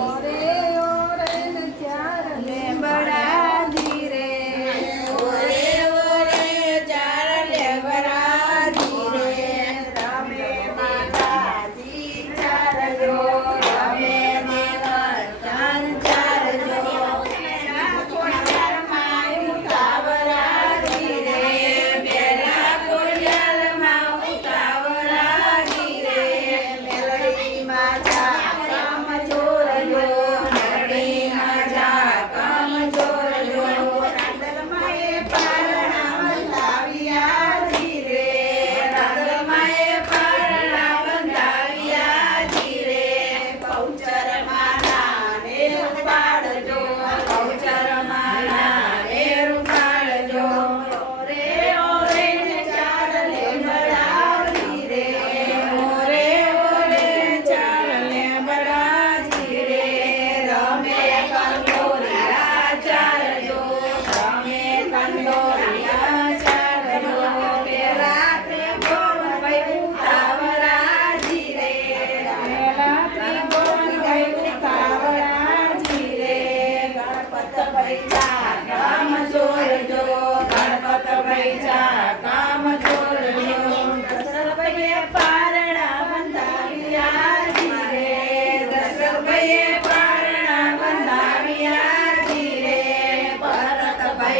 ஒரே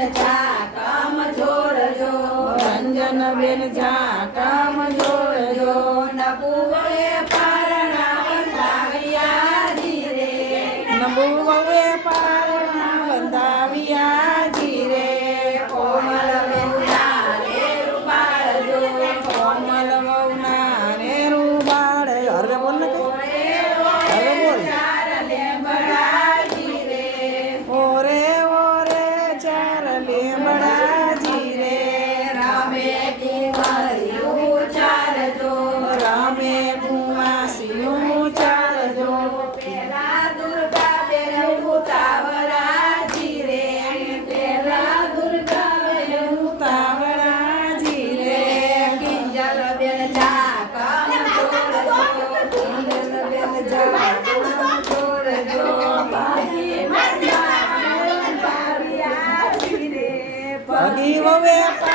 બેન ઝા કામ છોડજો રંજન બેન ઝા કામ Pagi wawe apa?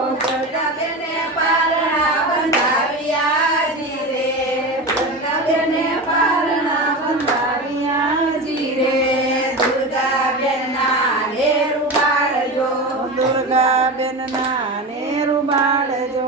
ના બેન બાળ રૂબાડ